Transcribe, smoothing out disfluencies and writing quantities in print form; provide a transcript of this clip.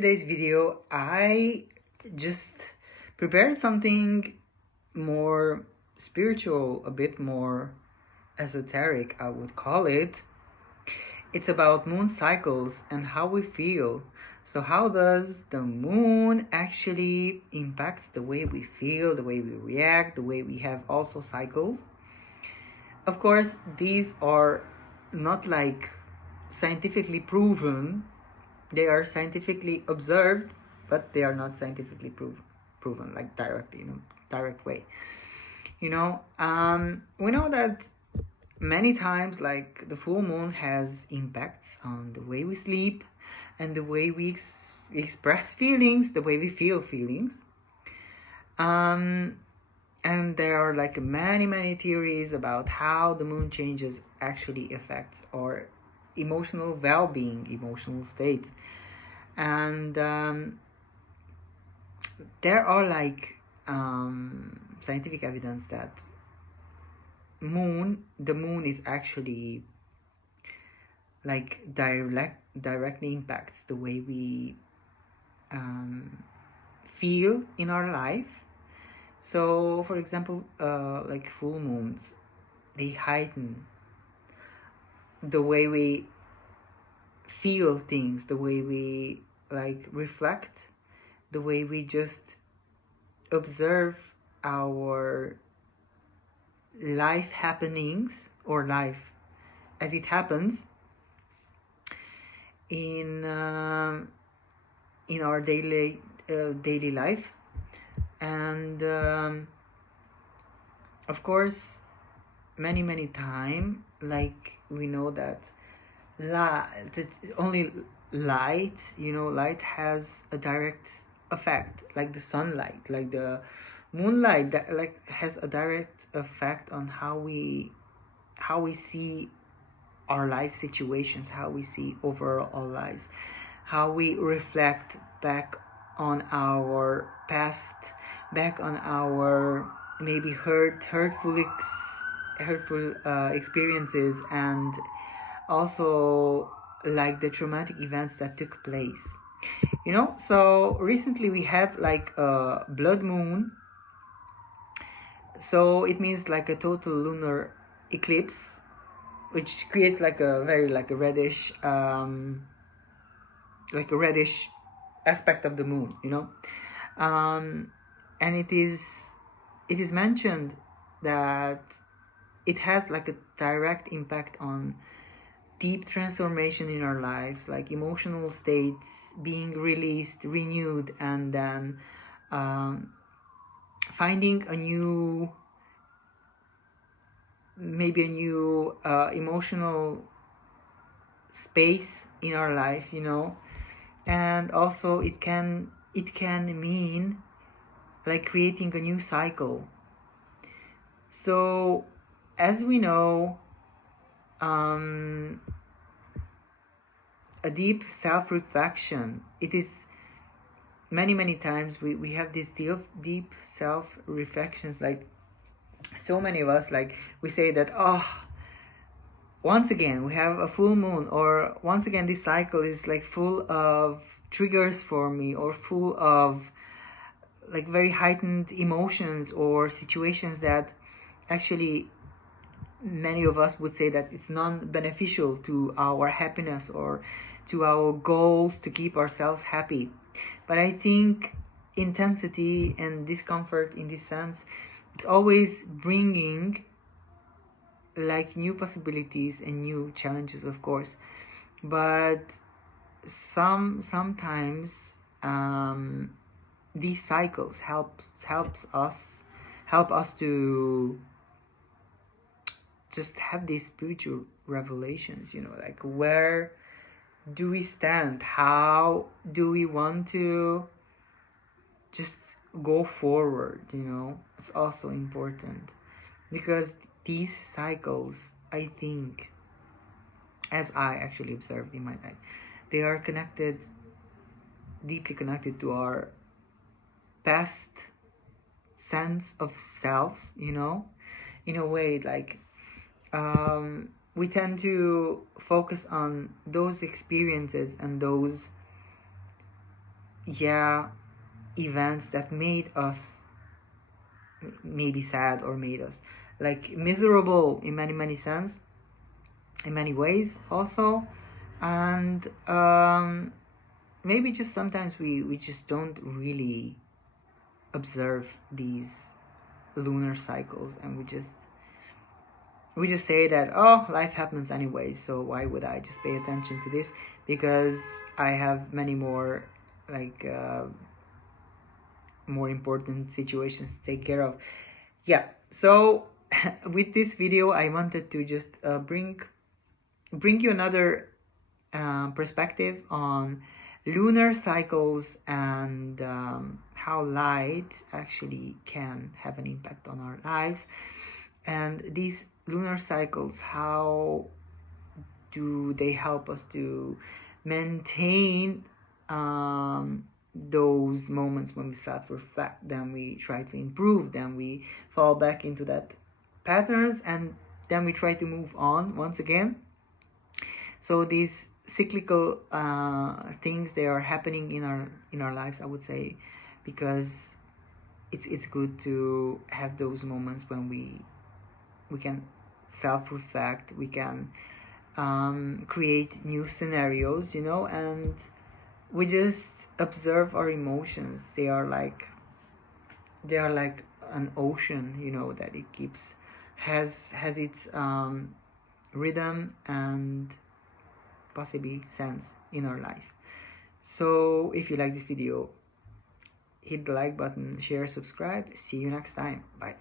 today's video, I just prepared something more spiritual, a bit more esoteric, I would call it. It's about moon cycles and how we feel. So how does the moon actually impacts the way we feel, the way we react, the way we have also cycles? Of course, these are not like scientifically proven. They are scientifically observed, but they are not scientifically proven like directly, direct way. We know that many times, like the full moon has impacts on the way we sleep and the way we express feelings, the way we feel feelings. And there are like many theories about how the moon changes actually affects our emotional well-being, emotional states. And there are like scientific evidence that the moon is actually like directly impacts the way we feel in our life. So for example, like full moons, they heighten the way we feel things, the way we like reflect, the way we just observe our life happenings or life as it happens in our daily life. And of course, many time, like we know that only light, light has a direct effect, like the sunlight, like the moonlight, that like has a direct effect on how we see our life situations, how we see overall our lives, how we reflect back on our past, back on our maybe hurtful experiences, and also like the traumatic events that took place. So recently we had like a blood moon, so it means like a total lunar eclipse, which creates like a very like a reddish aspect of the moon, and it is mentioned that it has like a direct impact on deep transformation in our lives, like emotional states being released, renewed, and then finding a new emotional space in our life, and also it can mean like creating a new cycle. So as we know, a deep self-reflection, it is many times we have these deep self-reflections, like so many of us, like we say that, once again we have a full moon, or once again this cycle is like full of triggers for me, or full of like very heightened emotions or situations that actually many of us would say that it's non-beneficial to our happiness or to our goals to keep ourselves happy. But I think intensity and discomfort in this sense, it's always bringing like new possibilities and new challenges, of course. But sometimes these cycles help us to just have these spiritual revelations, like where do we stand, how do we want to just go forward. It's also important, because these cycles, I think, as I actually observed in my life, they are deeply connected to our past sense of selves, in a way, like we tend to focus on those experiences and those yeah, events that made us maybe sad, or made us like miserable in many sense, in many ways also. And maybe just sometimes we just don't really observe these lunar cycles, and we just say that, oh, life happens anyway, so why would I just pay attention to this, because I have many more like more important situations to take care of. Yeah, so with this video I wanted to just bring you another perspective on lunar cycles, and how light actually can have an impact on our lives. And these lunar cycles, how do they help us to maintain those moments when we self-reflect, then we try to improve, then we fall back into that patterns, and then we try to move on once again. So these cyclical things, they are happening in our lives, I would say, because it's good to have those moments when we can self-reflect, we can create new scenarios, you know, and we just observe our emotions. They are like an ocean, you know, that it keeps has its rhythm and possibly sense in our life. So if you like this video, hit the like button, share, subscribe. See you next time. Bye.